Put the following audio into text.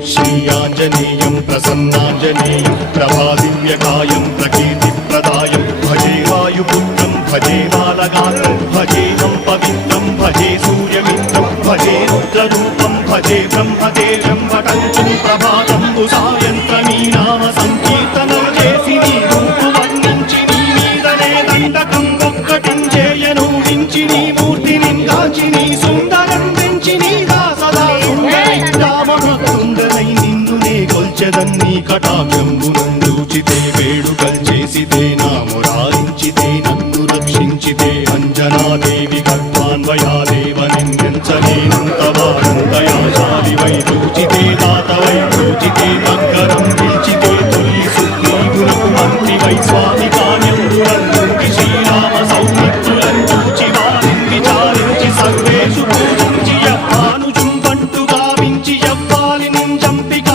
श्रीयाञ्जनेयं प्रसन्नाञ्जनेयं प्रभादिव्यकायं प्रकीर्तिप्रदायं भजे वायुपुत्रं भजे बालगात्रं भजेऽहं पवित्रं भजे सूर्यमित्रं भजे रुद्ररूपं भजे ब्रह्मतेजं वटञ्चं प्रभातं सायन्त्रमी नाम संकीर्तनं చేసి నీ రూపు వర్ణించి నీ మీదనే దండకం ఒక్కటించేయను వించి నీ మూర్తిని కాచి నీ సుందరం పెంచి నీ దాసదా రామభక్తుండనై నిన్నునే కొల్చెదన్ని కటాక్షంబునందూచితే వేడుకల్ చేసితే నా మురారించితే నన్ను రక్షించితే అంజనాదేవి గర్భాన్వయాదేవనిందించలేనంతవానంతయాశాలి వై చూచితే దాతవై చూచితే దగ్గరం పిలిచితే తొలి సుగ్రీవులకు మంత్రి వై స్వామి కాన్యందురందుకి శ్రీరామ సౌమిత్రులను చూచి వారిని విచారించి సర్వేషు పూజించి యవ్వానుజుంబంటు గావించి యవ్వాలి నింజంపిక